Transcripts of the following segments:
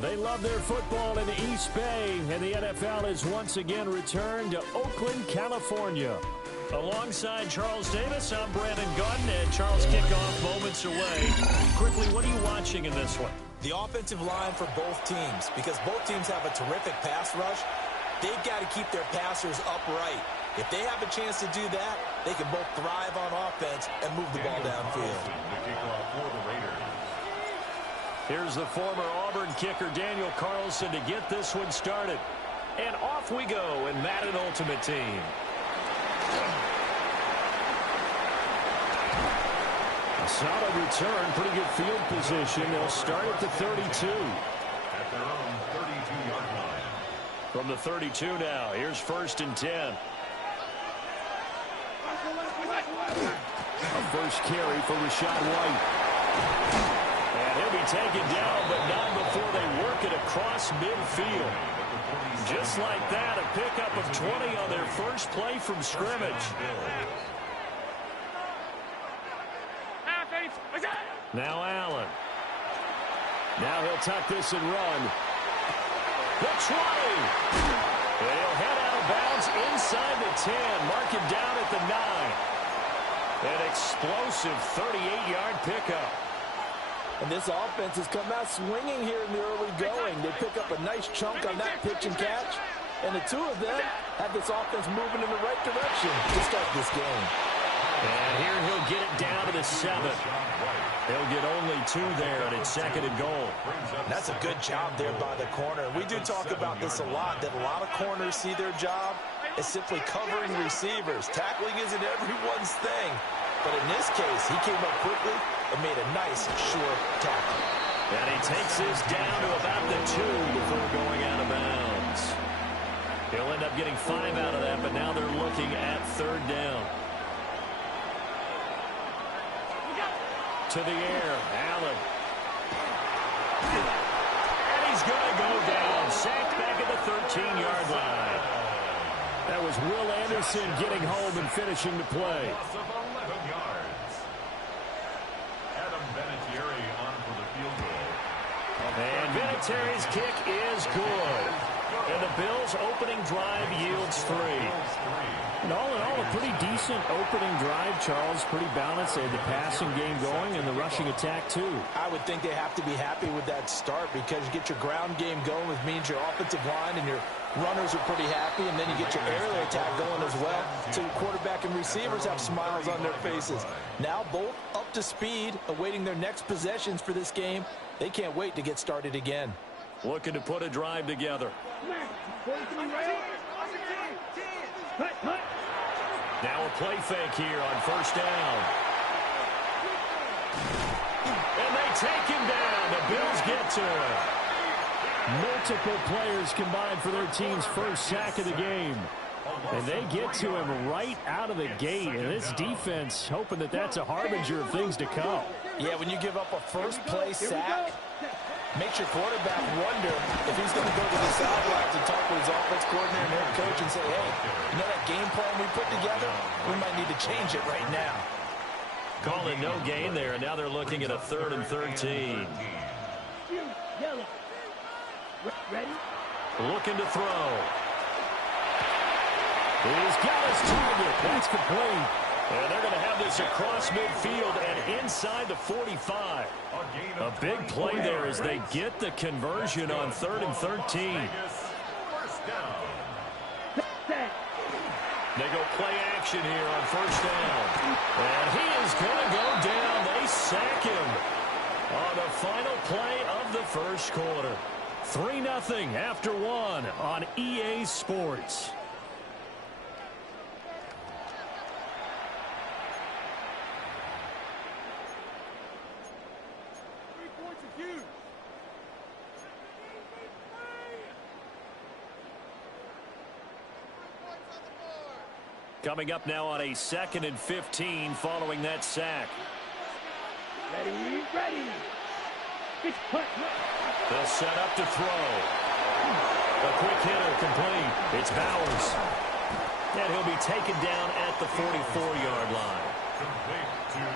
They love their football in the East Bay, and the NFL is once again returned to Oakland, California. Alongside Charles Davis, I'm Brandon Gunn, and Charles kickoff moments away. Quickly, what are you watching in this one? The offensive line for both teams, because both teams have a terrific pass rush. They've got to keep their passers upright. If they have a chance to do that, they can both thrive on offense and move the ball downfield. Here's the former Auburn kicker, Daniel Carlson, to get this one started. And off we go in Madden Ultimate Team. A solid return, pretty good field position. They'll start at the 32. At their own 32-yard line. From the 32 now, here's 1st and 10. A first carry for Rachaad White. And he'll be taken down, but not before they work it across midfield. Just like that, a pickup of 20 on their first play from scrimmage. Now Allen. Now he'll tuck this and run. The 20. And he'll head out of bounds inside the 10. Mark him down at the 9. An explosive 38-yard pickup. And this offense has come out swinging here in the early going. They pick up a nice chunk on that pitch and catch. And the two of them have this offense moving in the right direction to start this game. And here he'll get it down to the 7. They'll get only 2 there, and it's 2nd and goal. That's a good job there by the corner. We do talk about this a lot, that a lot of corners see their job as simply covering receivers. Tackling isn't everyone's thing. But in this case, he came up quickly and made a nice, sure tackle. And he takes this down to about the 2 before going out of bounds. He'll end up getting 5 out of that, but now they're looking at 3rd down. To the air, Allen. And he's going to go down. Sacked back at the 13-yard line. That was Will Anderson getting home and finishing the play. Loss of 11 yards. Adam Vinatieri on for the field goal. And Vinatieri's kick is good. And the Bills' opening drive yields 3. And all in all, a pretty decent opening drive, Charles. Pretty balanced. They had the passing game going and the rushing attack, too. I would think they have to be happy with that start because you get your ground game going, which means your offensive line and your runners are pretty happy, and then you get your aerial attack going as well. So your quarterback and receivers have smiles on their faces. Now both up to speed, awaiting their next possessions for this game. They can't wait to get started again. Looking to put a drive together. Now a play fake here on 1st down. And they take him down. The Bills get to him. Multiple players combined for their team's first sack of the game. And they get to him right out of the gate. And this defense hoping that that's a harbinger of things to come. Yeah, when you give up a first-play sack, makes your quarterback wonder if he's going to go to the sidelines and talk with his offense coordinator and head coach and say, hey, you know that game plan we put together? We might need to change it right now. Call it no gain there, and now they're looking at a 3rd and 13. Looking to throw. He's got his target. That's complete. And they're going to have this across midfield and inside the 45. A big play there as they get the conversion on 3rd and 13. They go play action here on 1st down. And he is going to go down. They sack him on the final play of the first quarter. 3-0 after 1 on EA Sports. Coming up now on a 2nd and 15 following that sack. Ready. They'll set up to throw. A quick hitter complete. It's Bowers. And he'll be taken down at the 44-yard line.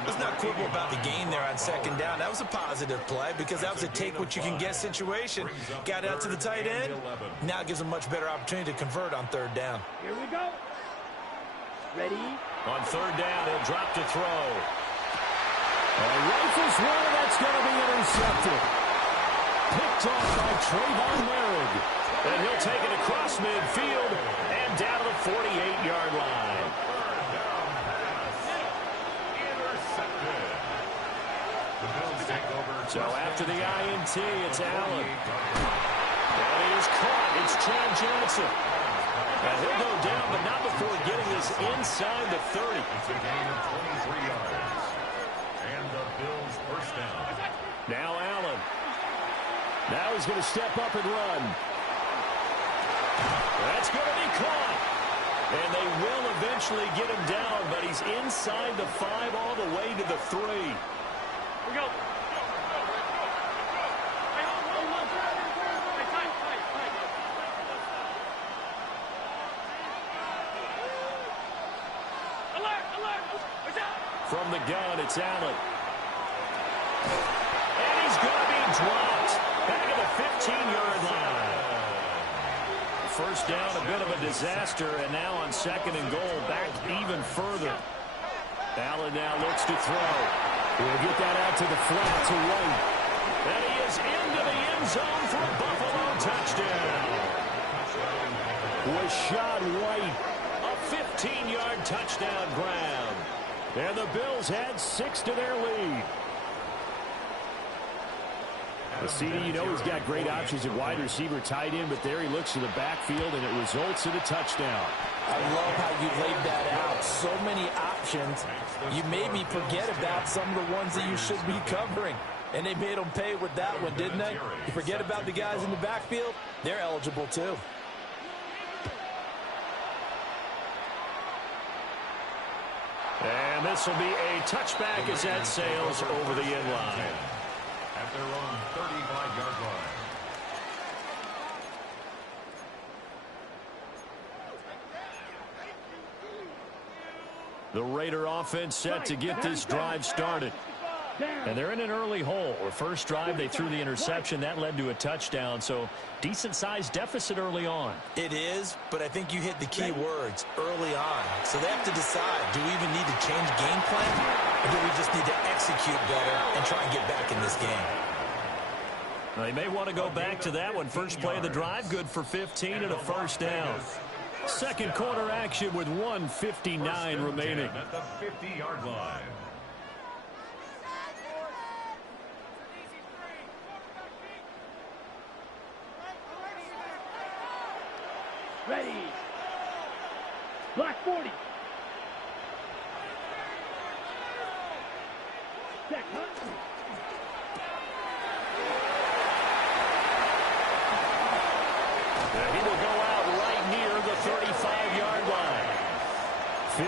Let's not quibble about the gain there on second down. That was a positive play because that was a take-what-you-can-get situation. Got out to the tight end. Now it gives them much better opportunity to convert on third down. Here we go. Ready? On third down, he'll drop to throw. Rifles one, that's going to be intercepted. Picked off by Trayvon Merrick. And he'll take it across midfield and down to the 48-yard line. So after the INT, it's Allen. And he is caught. It's Chad Johnson. And he'll go down, but not before getting this inside the 30. It's a gain of 23 yards. And the Bills first down. Now Allen. Now he's going to step up and run. That's going to be caught. And they will eventually get him down, but he's inside the 5 all the way to the 3. Here we go. From the gun, it's Allen. And he's going to be dropped. Back at the 15-yard line. First down, a bit of a disaster, and now on second and goal, back even further. Allen now looks to throw. He'll get that out to the flat to White. And he is into the end zone for a Buffalo touchdown. Rashad White, a 15-yard touchdown grab. And the Bills add 6 to their lead. CD, you know he's got great options at wide receiver, tight end, but there he looks to the backfield, and it results in a touchdown. I love how you laid that out. So many options. You made me forget about some of the ones that you should be covering. And they made them pay with that one, didn't they? You forget about the guys in the backfield, they're eligible too. And this will be a touchback as that sails over the end line. At their own 35-yard line. The Raider offense set to get this drive started. And they're in an early hole. Their first drive, they threw the interception. That led to a touchdown, so decent-sized deficit early on. It is, but I think you hit the key words, early on. So they have to decide, do we even need to change game plan, or do we just need to execute better and try and get back in this game? They may want to go back to that one. First play of the drive, good for 15 and a first down. Second quarter action with 1:59 remaining. At the 50-yard line. Ready. Black 40. Check, huh? He will go out right near the 35-yard line.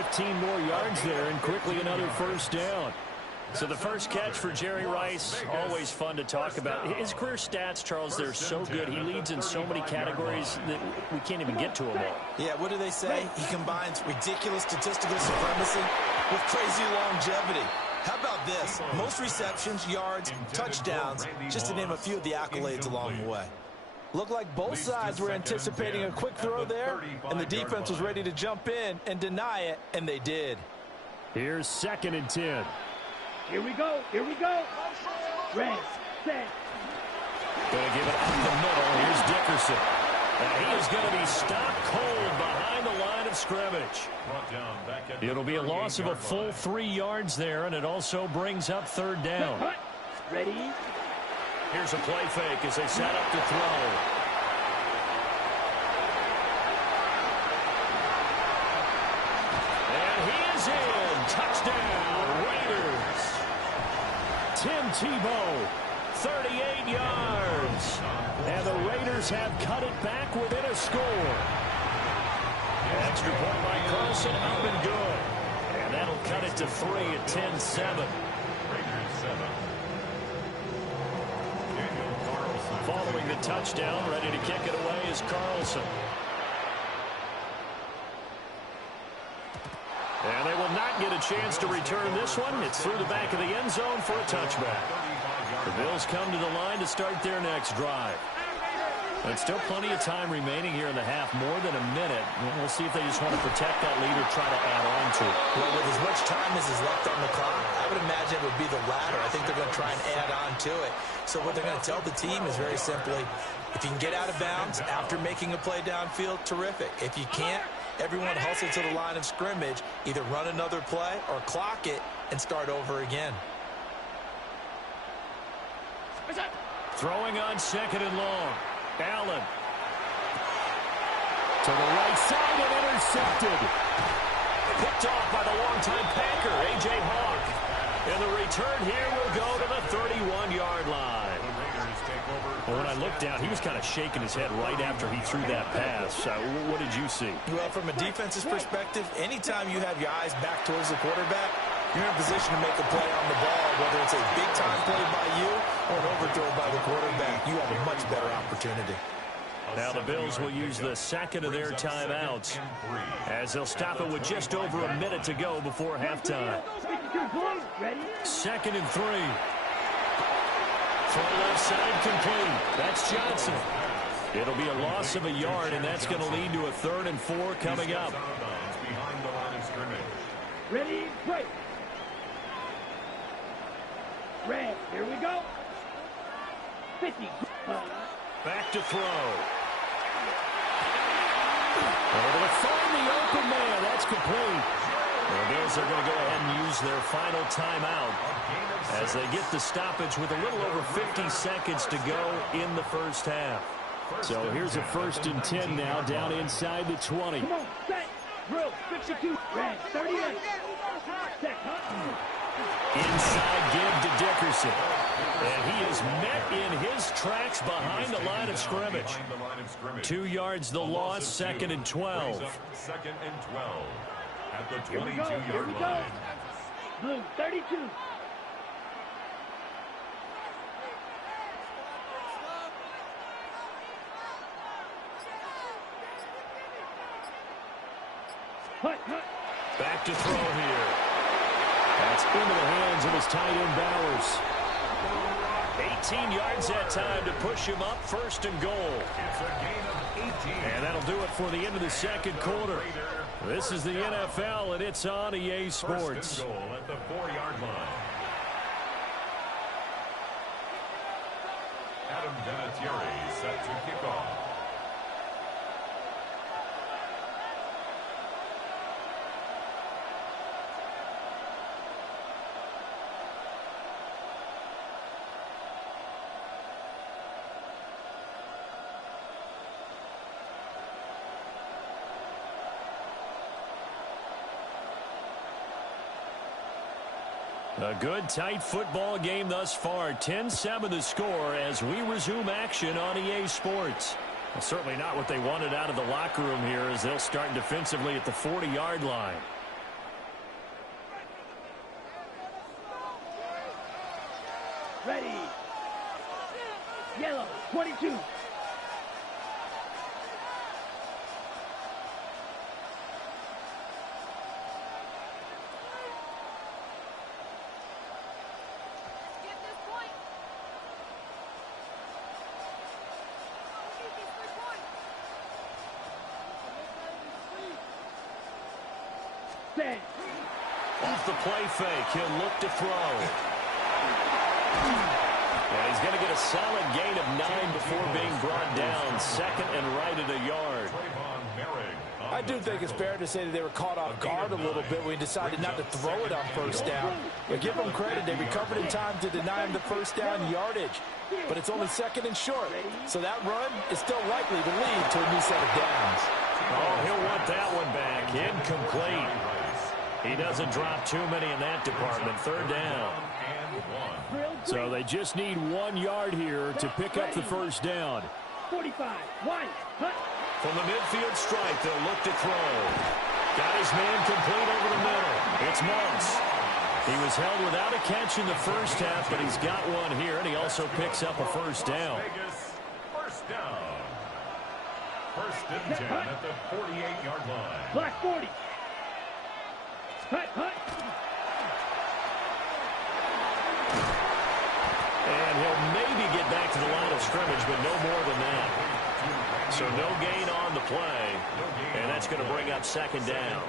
15 more yards there, and quickly another first down. So the first catch for Jerry Rice, always fun to talk about. His career stats, Charles, they're so good. He leads in so many categories that we can't even get to them all. Yeah, what do they say? He combines ridiculous statistical supremacy with crazy longevity. How about this? Most receptions, yards, touchdowns, just to name a few of the accolades along the way. Looked like both sides were anticipating a quick throw there, and the defense was ready to jump in and deny it, and they did. Here's 2nd and 10. Here we go. Here we go. Red, set. Going to give it up the middle. Here's Dickerson. And he is going to be stopped cold behind the line of scrimmage. It'll be a loss of a full 3 yards there, and it also brings up third down. Ready? Here's a play fake as they set up to throw. And he is in. Touchdown, Raiders. Tim Tebow, 38 yards. And the Raiders have cut it back within a score. Extra point by Carlson, up and good. And that'll cut it to 3 at 10-7. Following the touchdown, ready to kick it away is Carlson. And they will not get a chance to return this one. It's through the back of the end zone for a touchback. The Bills come to the line to start their next drive. But still plenty of time remaining here in the half, more than a minute. We'll see if they just want to protect that lead or try to add on to it. Well, with as much time as is left on the clock, I would imagine it would be the latter. I think they're going to try and add on to it. So what they're going to tell the team is very simply, if you can get out of bounds after making a play downfield, terrific. If you can't, everyone hustle to the line of scrimmage, either run another play or clock it and start over again. Throwing on second and long. Allen. To the right side and intercepted. Picked off by the longtime Packer, A.J. Hawk. And the return here will go to the 31-yard line. Well, when I looked down, he was kind of shaking his head right after he threw that pass. What did you see? Well, from a defense's perspective, anytime you have your eyes back towards the quarterback, you're in a position to make a play on the ball, whether it's a big-time play by you or an overthrow by the quarterback. You have a much better opportunity. Now the Bills will use the second of their timeouts as they'll stop it with just over a minute to go before halftime. Second and 3. Throw left side complete. That's Johnson. It'll be a loss of a yard, and that's going to lead to a 3rd and 4 coming up. Ready, break. Red, here we go. 50. Back to throw. Able to find the open man. That's complete. The Bills are going to go ahead and use their final timeout as they get the stoppage with a little over 50 seconds to go in the first half. So here's a 1st and 10 now down inside the 20. Come on, set, drill, 52, red, 38. Set, Inside give to Dickerson. And he is met in his tracks behind the line of scrimmage. 2 yards the loss, 2nd and 12. 2nd and 12 at the Here we go, 22-yard line. Blue, 32. Hut, hut. Back to throw here. That's into the hands of his tight end Bowers. 18 yards that time to push him up, 1st and goal. It's a gain of 18. And that'll do it for the end of the second quarter. This is the NFL, and it's on EA Sports. 1st and goal at the 4-yard line. Adam Vinatieri set to kick off. A good, tight football game thus far. 10-7 the score as we resume action on EA Sports. Well, certainly not what they wanted out of the locker room here as they'll start defensively at the 40-yard line. Ready. Yellow, 22. Off the play fake, he'll look to throw. And he's going to get a solid gain of 9 before being brought down. 2nd and right at a yard. I do think it's fair to say that they were caught off guard a little bit when he decided not to throw it on 1st down. But give them credit, they recovered in time to deny him the 1st down yardage. But it's only 2nd and short, so that run is still likely to lead to a new set of downs. Oh, he'll want that one back. Incomplete. He doesn't drop too many in that department. 3rd down. So they just need 1 yard here to pick up the 1st down. 45, wide, hut. From the midfield stripe, they'll look to throw. Got his man complete over the middle. It's Moss. He was held without a catch in the first half, but he's got one here, and he also picks up a 1st down. First down. 1st and 10 at the 48-yard line. Black 40. Hut, hut. And he'll maybe get back to the line of scrimmage, but no more than that. So no gain on the play, and that's going to bring up second down.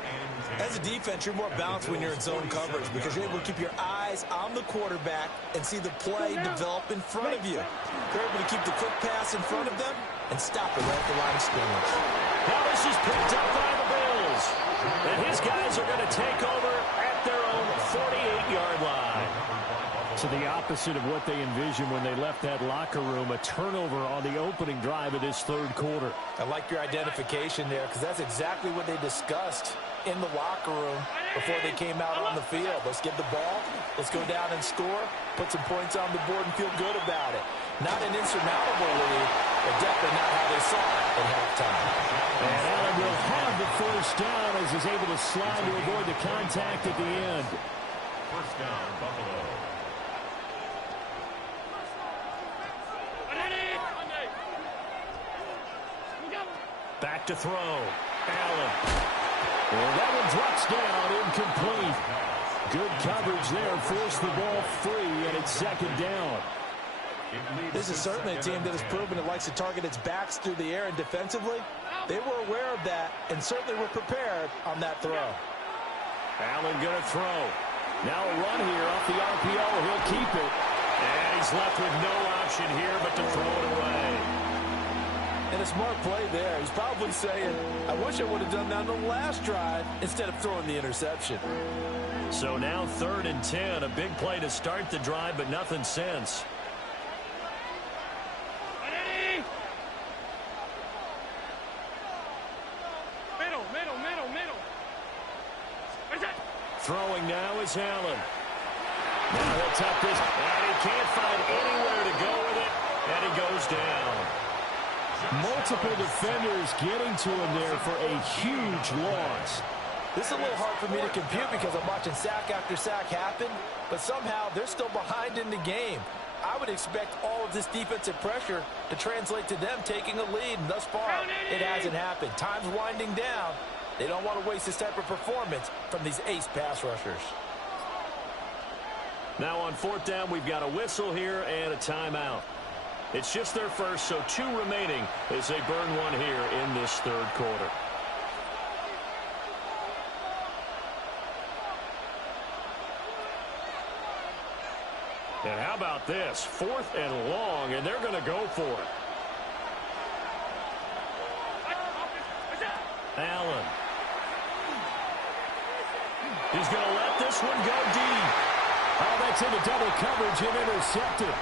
As a defense, you're more balanced when you're in zone coverage because you're able to keep your eyes on the quarterback and see the play develop in front of you. You're able to keep the quick pass in front of them and stop it right at the line of scrimmage. Now this is picked up by the Bills. And his guys are going to take over at their own 48-yard line. So the opposite of what they envisioned when they left that locker room, a turnover on the opening drive of this third quarter. I like your identification there because that's exactly what they discussed in the locker room before they came out on the field. Let's get the ball, let's go down and score, put some points on the board and feel good about it. Not an insurmountable lead, but definitely not how they saw it at halftime. And Allen will have the first down as he's able to slide to avoid the contact at the end. First down, Buffalo. Back to throw. Allen. And that one drops down, incomplete. Good coverage there, forced the ball free, and it's second down. This is certainly a team that has proven it likes to target its backs through the air, and defensively, they were aware of that and certainly were prepared on that throw. Allen going to throw. Now a run here off the RPO. He'll keep it. And he's left with no option here but to throw it away. And a smart play there. He's probably saying, I wish I would have done that on the last drive instead of throwing the interception. So now 3rd and 10. A big play to start the drive, but nothing since. Throwing now is Allen. Now he'll tuck this, and he can't find anywhere to go with it, and he goes down. Multiple defenders getting to him there for a huge loss. This is a little hard for me to compute because I'm watching sack after sack happen, but somehow they're still behind in the game. I would expect all of this defensive pressure to translate to them taking a lead, and thus far, it hasn't happened. Time's winding down. They don't want to waste this type of performance from these ace pass rushers. Now on 4th down, we've got a whistle here and a timeout. It's just their first, so 2 remaining as they burn one here in this third quarter. And how about this? 4th and long, and they're going to go for it. Allen. He's going to let this one go deep. Oh, that's into double coverage and intercepted.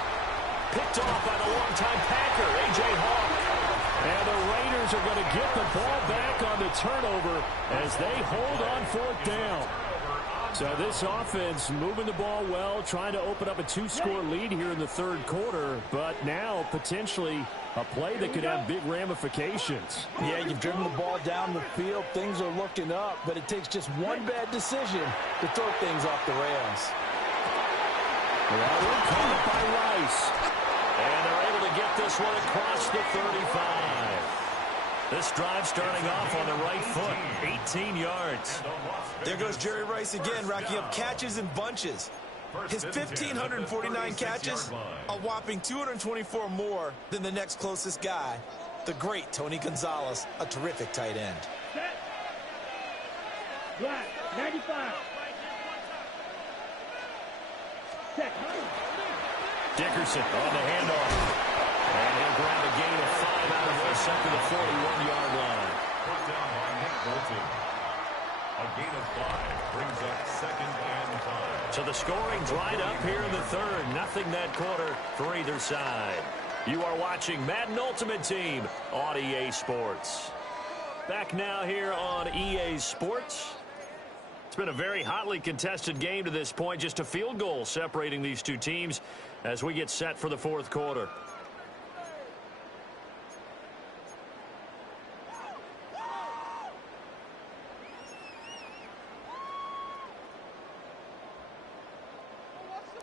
Picked off by the longtime Packer, A.J. Hawk. And the Raiders are going to get the ball back on the turnover as they hold on 4th down. So this offense moving the ball well, trying to open up a 2-score lead here in the third quarter, but now potentially a play that could have big ramifications. Yeah, you've driven the ball down the field. Things are looking up, but it takes just one bad decision to throw things off the rails. Well, we're caught up by Rice. And they're able to get this one across the 35. This drive starting off on the right foot, 18 yards. There goes Jerry Rice again, racking up catches in bunches. His 1,549 catches, a whopping 224 more than the next closest guy, the great Tony Gonzalez, a terrific tight end. Set. Black, 95. Set. Dickerson on the handoff. And he'll grab a gain of 5 out of this up to the 41-yard line. Put down by Nick Bolton. A gain of 5 brings up 2nd and 5. So the scoring dried up here in the third. Nothing that quarter for either side. You are watching Madden Ultimate Team on EA Sports. Back now here on EA Sports. It's been a very hotly contested game to this point. Just a field goal separating these two teams as we get set for the fourth quarter.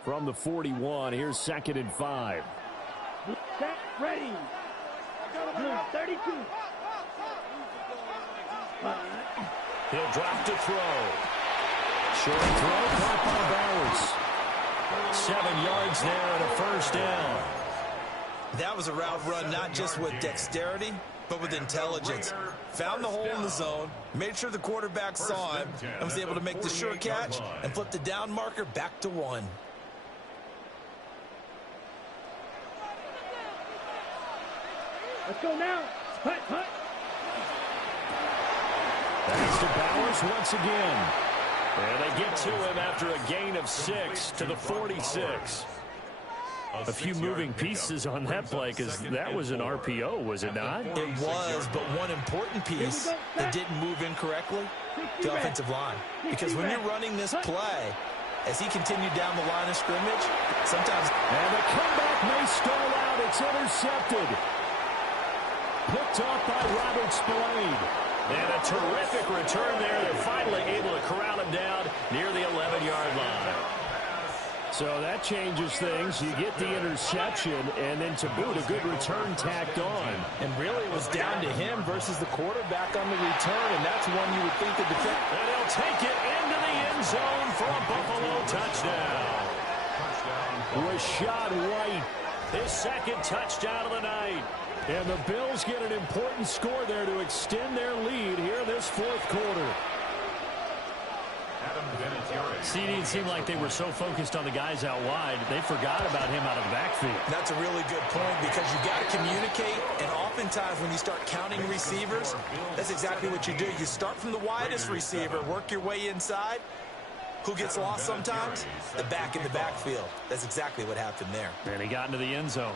From the 41, here's 2nd and 5. Set, ready. Blue, 32. He'll drop to throw. Short throw caught by Bowers. 7 yards there and a first down. That was a route run not just with dexterity, but with intelligence. Found the hole in the zone, made sure the quarterback saw him, and was able to make the sure catch and flip the down marker back to 1. Let's go now. Hut, hut. Thanks to Bowers once again. And they get to him after a gain of 6 to the 46. A few moving pieces on that play because that was an RPO, was it not? It was, but one important piece that didn't move incorrectly, the offensive line. Because when you're running this play, as he continued down the line of scrimmage, sometimes... And the comeback may stall out. It's intercepted. Picked off by Robert Spillane. And a terrific return there. They're finally able to corral him down near the 11-yard line. So that changes things. You get the interception, and then to boot, a good return tacked on. And really it was down to him versus the quarterback on the return, and that's one you would think the defense... And he'll take it into the end zone for a Buffalo touchdown. Rachaad White, His second touchdown of the night. and the Bills get an important score there to extend their lead here in this fourth quarter. See, it didn't seem like they were so focused on the guys out wide, they forgot about him out of the backfield. That's a really good point because you got to communicate, and oftentimes when you start counting receivers, that's exactly what you do. You start from the widest receiver, work your way inside. Who gets lost sometimes? The back in the backfield. That's exactly what happened there. And he got into the end zone.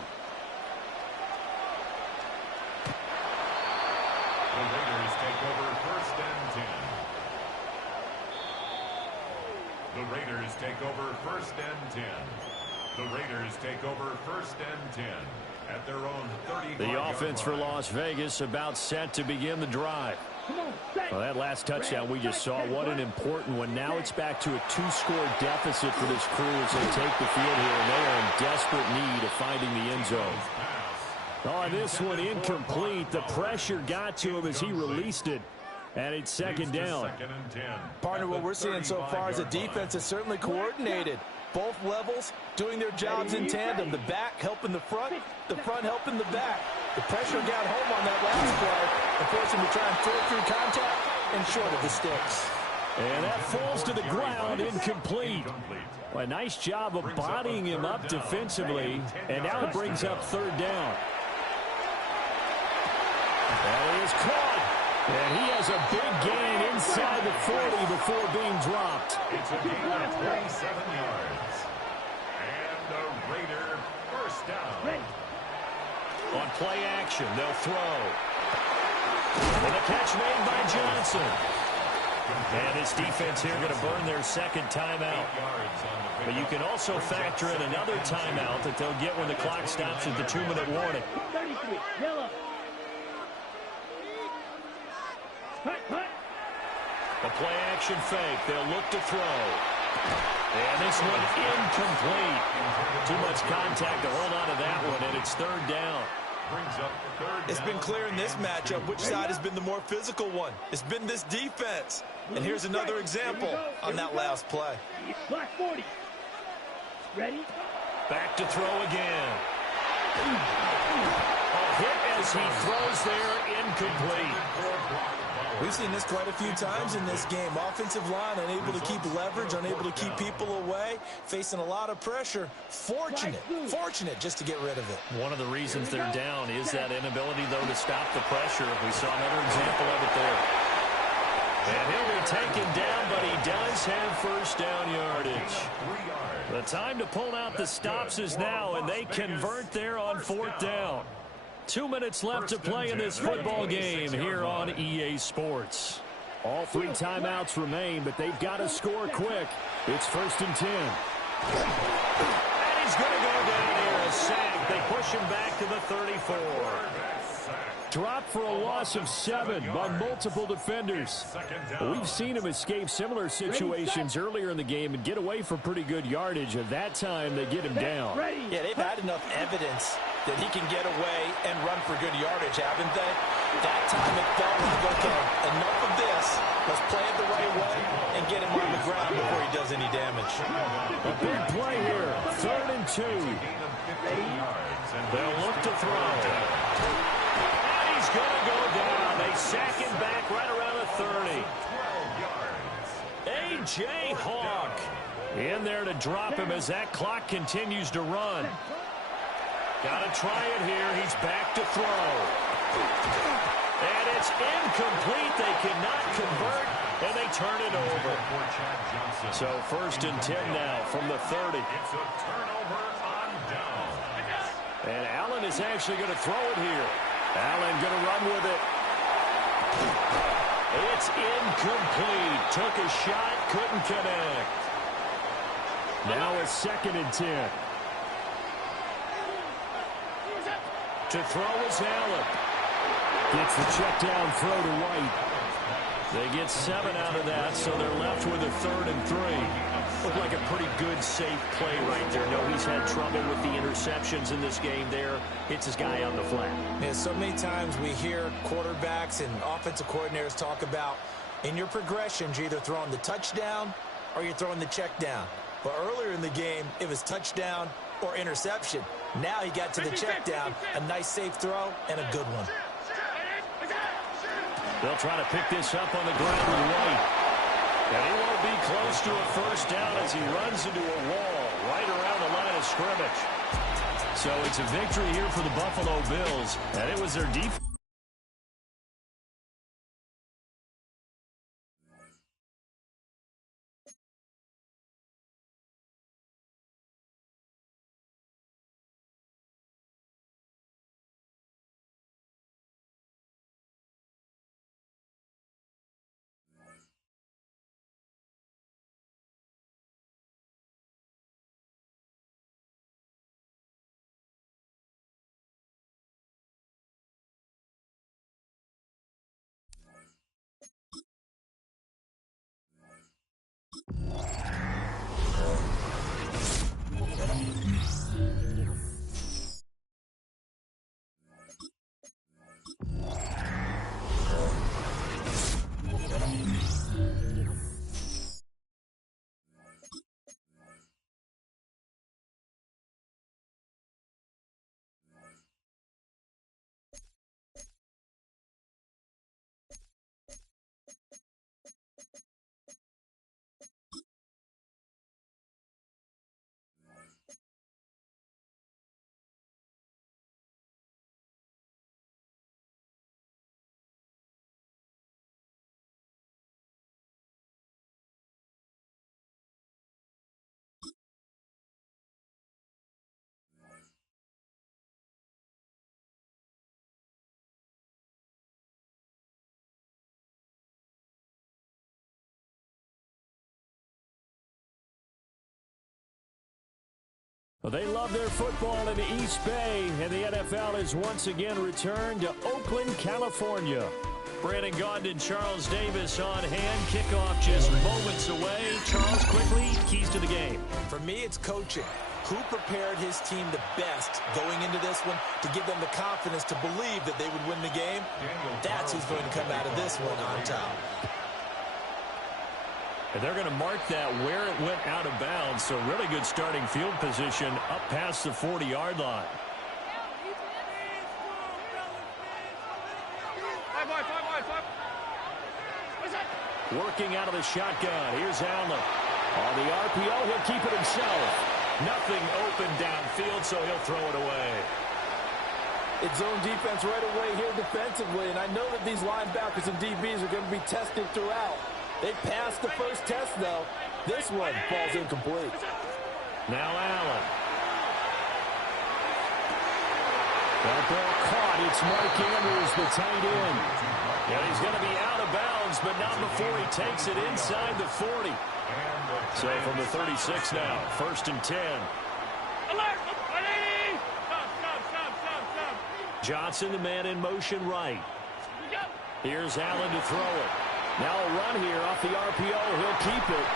The Raiders take over first and 10. The Raiders take over first and 10. The Raiders take over first and 10 at their own 30. The offense for Las Vegas about set to begin the drive. Well, that last touchdown we just saw, what an important one. Now it's back to a 2-score deficit for this crew as they take the field here, and they are in desperate need of finding the end zone. Oh, this one incomplete. The pressure got to him as he released it. And it's second down. Partner, what we're seeing so far is the defense is certainly coordinated. Both levels doing their jobs in tandem. The back helping the front helping the back. The pressure got home on that last play and forced him to try and throw through contact and short of the sticks. And that falls to the ground, incomplete. Well, a nice job of bodying him up defensively, and now it brings up third down. That is caught. And he has a big gain inside the 40 before being dropped. It's a gain of 27 yards. And the Raider first down. On play action, they'll throw. And the catch made by Johnson. And this defense here going to burn their second timeout. But you can also factor in another timeout that they'll get when the clock stops at the 2-minute warning. 33, yellow. A play action fake. They'll look to throw. And this one incomplete. Too much contact to hold on to that one, and it's third down. It's been clear in this matchup which side has been the more physical one. It's been this defense. And here's another example on that last play. Black 40. Ready? Back to throw again. A hit as he throws there, incomplete. We've seen this quite a few times in this game. Offensive line unable to keep leverage, unable to keep people away, facing a lot of pressure. Fortunate just to get rid of it. One of the reasons they're down is that inability, though, to stop the pressure. We saw another example of it there. And he'll be taken down, but he does have first down yardage. The time to pull out the stops is now, and they convert there on fourth down. 2 minutes left to play in this football game here on EA Sports. All 3 timeouts remain, but they've got to score quick. It's first and 10. And he's going to go down here, a sack. They push him back to the 34. Dropped for a loss of 7 by multiple defenders. We've seen him escape similar situations earlier in the game and get away for pretty good yardage. At that time, they get him down. Yeah, they've had enough evidence that he can get away and run for good yardage, haven't they? That time it felt like, okay, enough of this. Let's play it the right way and get him on the ground before he does any damage. A big play here. 3rd and 2. They'll look to throw. And he's going to go down. They sack him back right around the 30. A.J. Hawk in there to drop him as that clock continues to run. Got to try it here. He's back to throw. And it's incomplete. They cannot convert, and they turn it over. So 1st and 10 now from the 30. It's a turnover on down. And Allen is actually going to throw it here. Allen going to run with it. It's incomplete. Took a shot, couldn't connect. Now a 2nd and 10. To throw is Allen. Gets the check down throw to White. They get 7 out of that, so they're left with a 3rd and 3. Looked like a pretty good, safe play right there. No, he's had trouble with the interceptions in this game there. Hits his guy on the flat. Yeah, so many times we hear quarterbacks and offensive coordinators talk about in your progressions, you're either throwing the touchdown or you're throwing the check down. But earlier in the game, it was touchdown or interception. Now he got to the check down, a nice safe throw, and a good one. They'll try to pick this up on the ground with White. And he won't be close to a 1st down as he runs into a wall right around the line of scrimmage. So it's a victory here for the Buffalo Bills, and it was their defense. Well, they love their football in the East Bay, and the NFL has once again returned to Oakland, California. Brandon Gaudin and Charles Davis on hand. Kickoff just moments away. Charles, quickly, keys to the game. For me, it's coaching. Who prepared his team the best going into this one to give them the confidence to believe that they would win the game? That's who's going to come out of this one on top. And they're going to mark that where it went out of bounds. So really good starting field position up past the 40-yard line. Working out of the shotgun. Here's Allen. On the RPO, he'll keep it himself. Nothing open downfield, so he'll throw it away. It's zone defense right away here defensively, and I know that these linebackers and DBs are going to be tested throughout. They passed the first test, though. This one falls incomplete. Now Allen. That ball caught. It's Mark Andrews, the tight end. And he's going to be out of bounds, but not before he takes it inside the 40. So from the 36 now, 1st and 10. Johnson, the man in motion right. Here's Allen to throw it. Now a run here off the RPO. He'll keep it.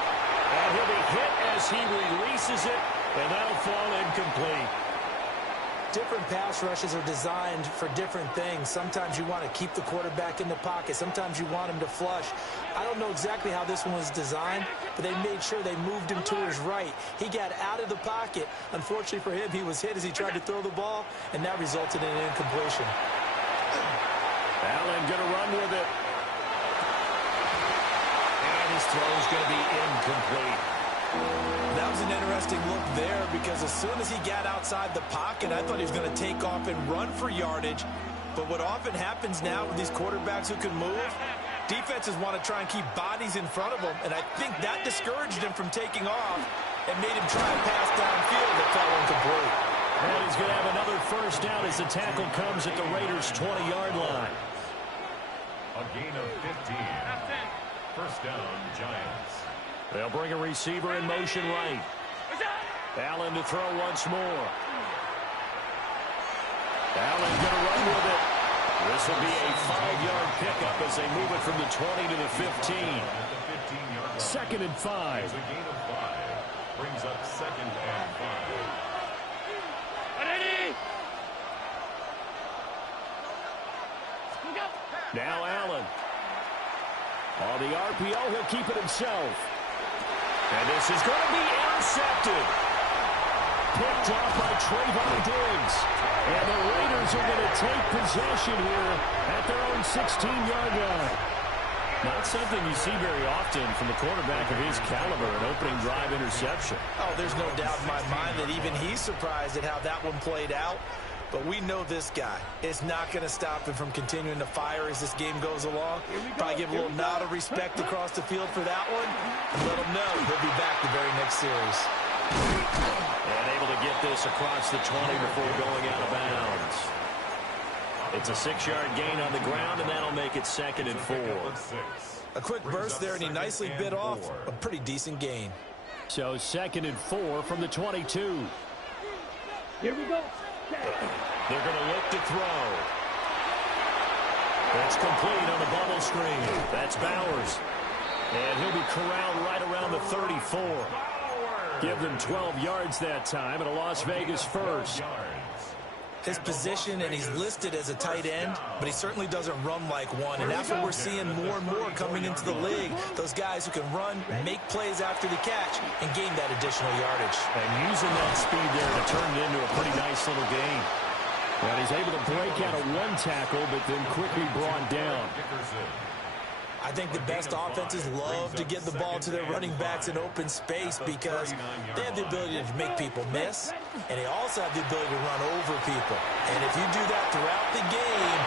And he'll be hit as he releases it. And that'll fall incomplete. different pass rushes are designed for different things. Sometimes you want to keep the quarterback in the pocket. Sometimes you want him to flush. I don't know exactly how this one was designed, but they made sure they moved him to his right. He got out of the pocket. Unfortunately for him, he was hit as he tried to throw the ball, and that resulted in an incompletion. Allen going to run with it. And his throw is going to be incomplete. That was an interesting look there because as soon as he got outside the pocket, I thought he was going to take off and run for yardage. But what often happens now with these quarterbacks who can move, defenses want to try and keep bodies in front of them, and I think that discouraged him from taking off and made him try and pass downfield that fell incomplete. And he's going to have another first down as the tackle comes at the Raiders' 20-yard line. A gain of 15. First down, Giants. They'll bring a receiver in motion right. Allen to throw once more. Allen going to run with it. This will be a 5-yard pickup as they move it from the 20 to the 15. Second and 5. It's a gain of 5. Brings up second and 5. Now Allen. On the RPO, he'll keep it himself. And this is going to be intercepted. Picked off by Trayvon Diggs. And the Raiders are going to take possession here at their own 16-yard line. Not something you see very often from a quarterback of his caliber, an opening drive interception. Oh, there's no doubt in my mind that even he's surprised at how that one played out. But we know this guy is not going to stop him from continuing to fire as this game goes along. Probably give a little nod of respect across the field for that one. And let him know he'll be back the very next series. And able to get this across the 20 before going out of bounds. It's a 6-yard gain on the ground, and that'll make it second and 4. A quick burst there, and he nicely bit off a pretty decent gain. So second and 4 from the 22. Here we go. They're going to look to throw. That's complete on the bubble screen. That's Bowers. And he'll be corralled right around the 34. Give them 12 yards that time, and a Las Vegas first. His position, and he's listed as a tight end, but he certainly doesn't run like one, and that's what we're seeing more and more coming into the league. Those guys who can run, make plays after the catch, and gain that additional yardage. And using that speed there to turn it into a pretty nice little gain. And he's able to break out of one tackle, but then quickly brought down. I think the best offenses love to get the ball to their running backs in open space because they have the ability to make people miss, and they also have the ability to run over people. And if you do that throughout the game,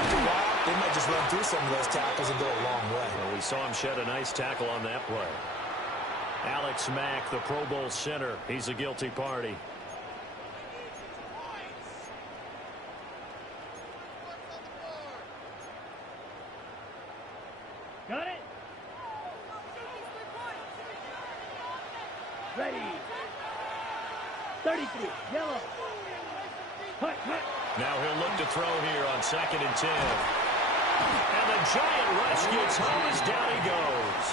after a while, they might just run through some of those tackles and go a long way. Well, we saw him shed a nice tackle on that play. Alex Mack, the Pro Bowl center, he's a guilty party. Got it. Ready. 33. Yellow. Hut, hut. Now he'll look to throw here on second and 10. And the giant rush gets home as down he goes.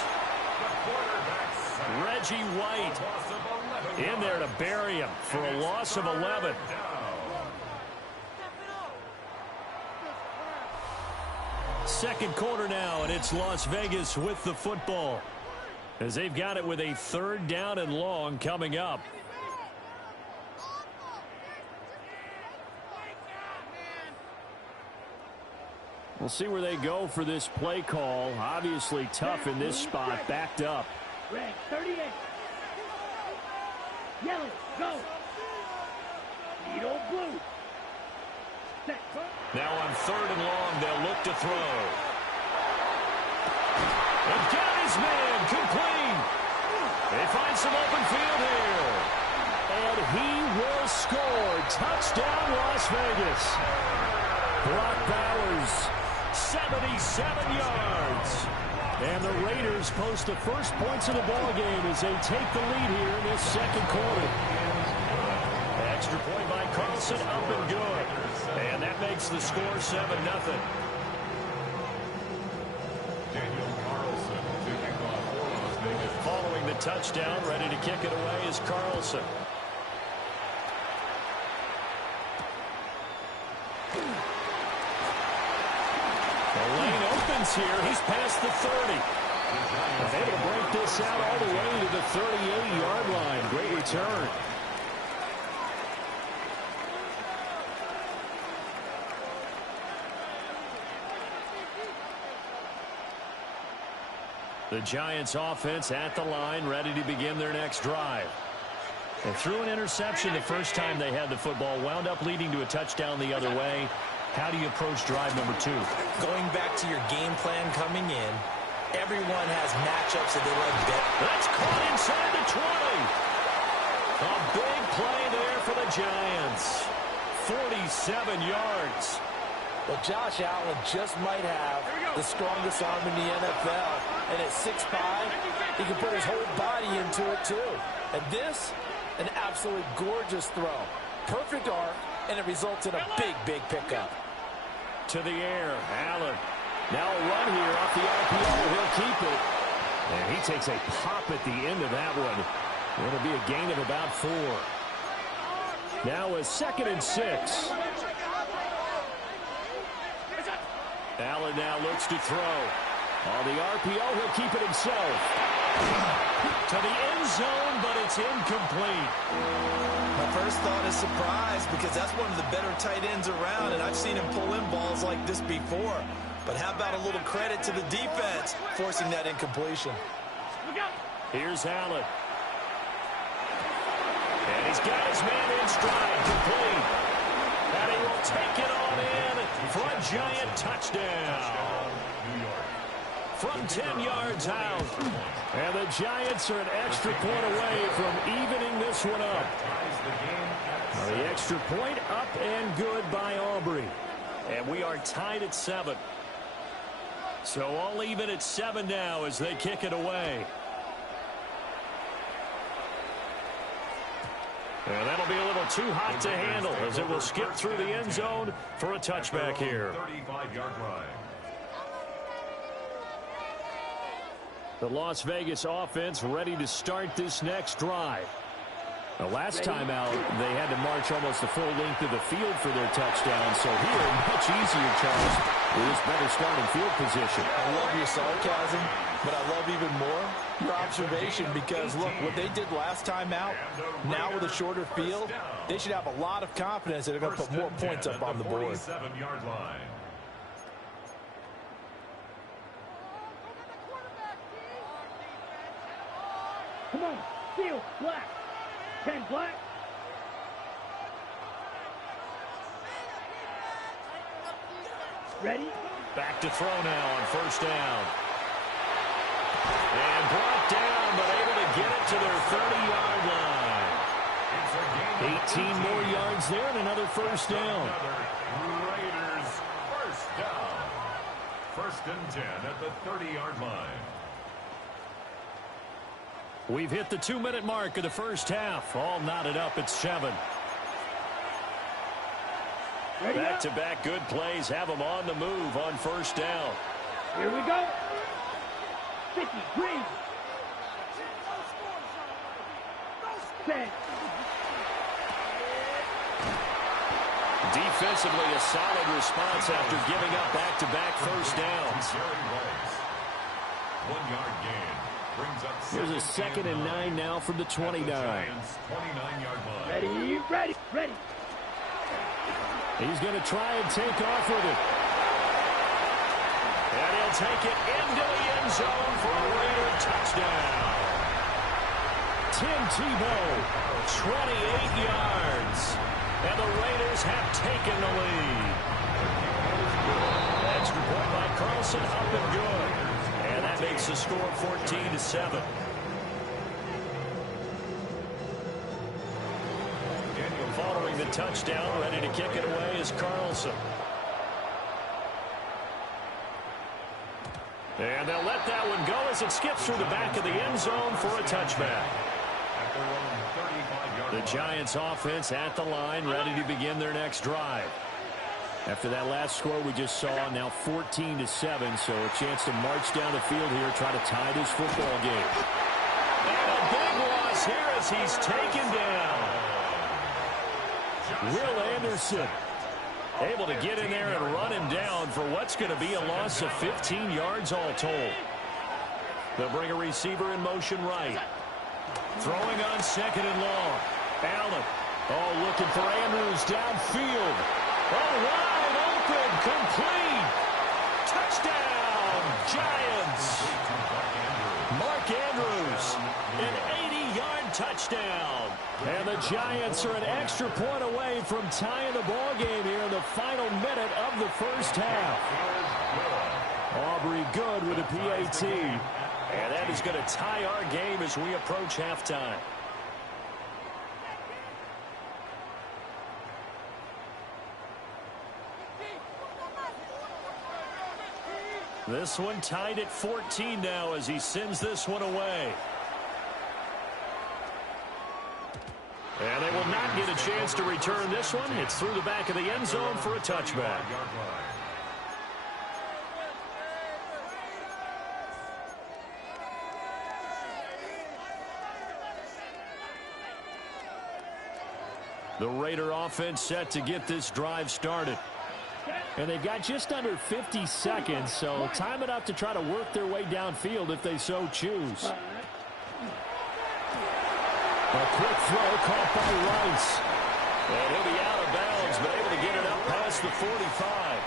Reggie White in there to bury him for a loss of 11. Second quarter now, and it's Las Vegas with the football as they've got it with a third down and long coming up. We'll see where they go for this play call. Obviously tough in this spot, backed up. Red 38. Yellow, go. Needle blue. Set. Now on third and long, they'll look to throw. And got his man, complete. They find some open field here. And he will score. Touchdown, Las Vegas. Brock Bowers, 77 yards. And the Raiders post the first points of the ballgame as they take the lead here in this second quarter. Extra point by Carlson, up and good. And that makes the score 7-0. Daniel Carlson to kick off for Las Vegas. Following the touchdown, ready to kick it away is Carlson. distance here. He's past the 30. And able to break this out all the way to the 38-yard line. Great return. The Giants offense at the line, ready to begin their next drive. They threw an interception the first time they had the football, wound up leading to a touchdown the other way. How do you approach drive number 2? Going back to your game plan coming in, everyone has matchups that they like better. That's caught inside the 20. A big play there for the Giants. 47 yards. Well, Josh Allen just might have the strongest arm in the NFL. And at 6'5", he can put his whole body into it, too. And this, an absolutely gorgeous throw. Perfect arc, and it results in a big, big pickup. To the air, Allen. Now a run here off the RPO. He'll keep it. And he takes a pop at the end of that one. It'll be a gain of about 4. Now a 2nd and 6. Allen now looks to throw. On the RPO, he'll keep it himself. To the end zone, but it's incomplete. My first thought is surprise, because that's one of the better tight ends around, and I've seen him pull in balls like this before. But how about a little credit to the defense forcing that incompletion? Here's Allen. And he's got his man in stride, complete. And he will take it on in for a Giant touchdown. From 10 yards out. And the Giants are an extra point away from evening this one up. The extra point up and good by Aubrey. And we are tied at 7. So all even at 7 now as they kick it away. And that'll be a little too hot to handle as it will skip through the end zone for a touchback here. 35-yard line. The Las Vegas offense ready to start this next drive. The last time out, they had to march almost the full length of the field for their touchdown. So here, much easier, Charles, with this better starting field position. I love your sarcasm, but I love even more your observation, because, look, what they did last time out, now with a shorter field, they should have a lot of confidence that they're going to put more points up on the board. 47-yard line. Come on, steal, black. 10 black. Ready? Back to throw now on first down. And brought down, but able to get it to their 30-yard line. 18 more yards there and another first down. Raiders first down. 1st and 10 at the 30-yard line. We've hit the 2-minute mark of the first half. All knotted up at 7. Back-to-back good plays have them on the move on first down. Here we go. 50, green. 10. Defensively, a solid response after giving up back-to-back first downs. 1-yard gain. Brings up Here's a 2nd and 9 now from the 29. 29-yard line. Ready, ready, ready. He's going to try and take off with it. And he'll take it into the end zone for a Raider touchdown. Tim Tebow, 28 yards. And the Raiders have taken the lead. Extra point by Carlson, up and good. And that makes the score 14-7. Following the touchdown, ready to kick it away is Carlson. And they'll let that one go as it skips through the back of the end zone for a touchback. The Giants offense at the line, ready to begin their next drive. After that last score we just saw, now 14-7, so a chance to march down the field here, try to tie this football game. And a big loss here as he's taken down. Will Anderson. able to get in there and run him down for what's going to be a loss of 15 yards all told. They'll bring a receiver in motion right. Throwing on second and long. Allen. Oh, looking for Andrews downfield. Oh, wide open. Complete. Touchdown, Giants. Mark Andrews, an 80-yard touchdown. And the Giants are an extra point away from tying the ball game here in the final minute of the first half. Aubrey Good with a PAT. And that is going to tie our game as we approach halftime. This one tied at 14 now as he sends this one away. And they will not get a chance to return this one. It's through the back of the end zone for a touchback. The Raider offense set to get this drive started. And they've got just under 50 seconds, so time enough to try to work their way downfield if they so choose. A quick throw caught by Rice. And he'll be out of bounds, but able to get it up past the 45.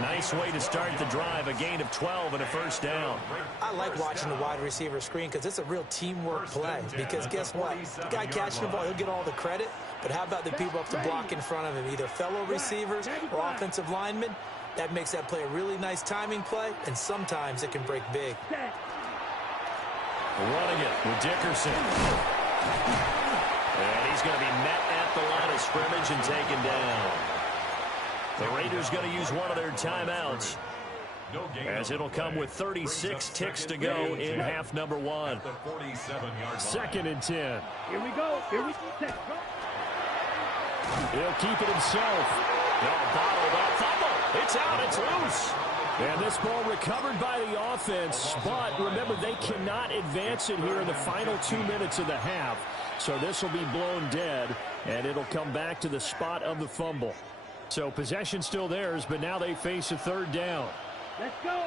Nice way to start the drive, a gain of 12 and a first down. I like watching the wide receiver screen because it's a real teamwork play. Because guess what? The guy catching the ball, he'll get all the credit. But how about the people up to block in front of him, either fellow receivers or offensive linemen? That makes that play a really nice timing play, and sometimes it can break big. Running it with Dickerson. And he's going to be met at the line of scrimmage and taken down. The Raiders going to use one of their timeouts, as it'll come with 36 ticks to go in half number one. 2nd and 10. Here we go. Set, go. He'll keep it himself. No, bottled up. Fumble. It's out. It's loose. And this ball recovered by the offense, but remember, they cannot advance it here in the final 2 minutes of the half. So this will be blown dead, and it'll come back to the spot of the fumble. So possession still theirs, but now they face a third down. Let's go.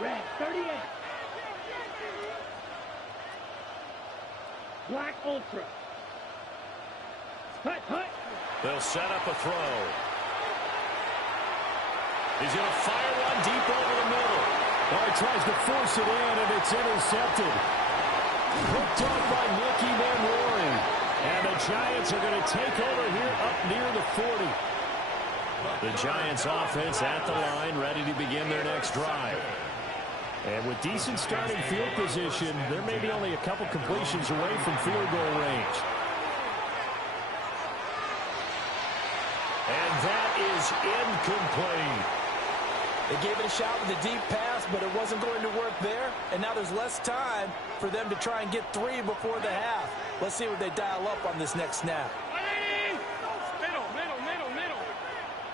Red 38. Black Ultra. Hut. They'll set up a throw. He's going to fire one deep over the middle. Oh, he tries to force it in, and it's intercepted. Hooked up by Nicky Manroy. And the Giants are going to take over here up near the 40. The Giants offense at the line, ready to begin their next drive. And with decent starting field position, there may be only a couple completions away from field goal range. And that is incomplete. They gave it a shot with a deep pass, but it wasn't going to work there. And now there's less time for them to try and get 3 before the half. Let's see what they dial up on this next snap. Middle.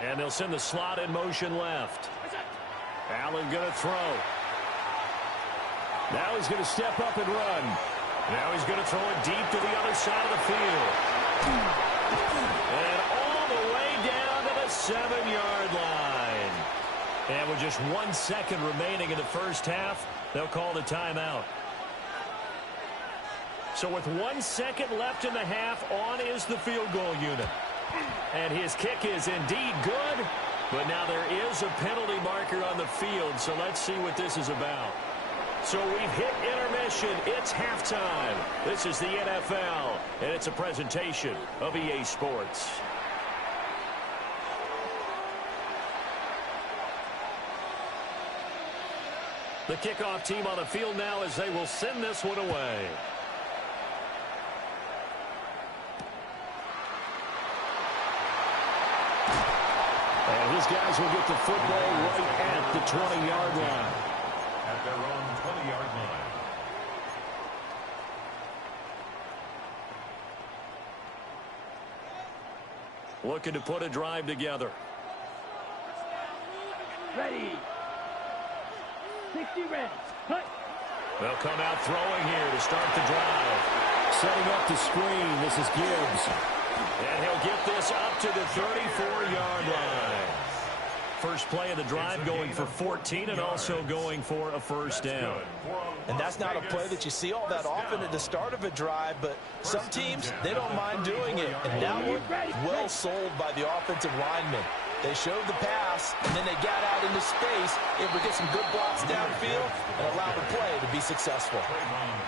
And they'll send the slot in motion left. Allen going to throw. Now he's going to step up and run. Now he's going to throw it deep to the other side of the field. And all the way down to the 7-yard line. And with just 1 second remaining in the first half, they'll call the timeout. So with 1 second left in the half, on is the field goal unit. And his kick is indeed good, but now there is a penalty marker on the field, so let's see what this is about. So we've hit intermission. It's halftime. This is the NFL, and it's a presentation of EA Sports. The kickoff team on the field now as they will send this one away. And his guys will get the football right at the 20-yard line. At their own 20-yard line. Looking to put a drive together. Ready. 60 red. Hut. They'll come out throwing here to start the drive. Setting up the screen. This is Gibbs. And he'll get this up to the 34-yard line. First play of the drive going for 14 and also going for a first down. And that's not a play that you see all that often at the start of a drive, but some teams, they don't mind doing it. And that one, well sold by the offensive lineman. They showed the pass, and then they got out into space, able to get some good blocks downfield, and allow the play to be successful.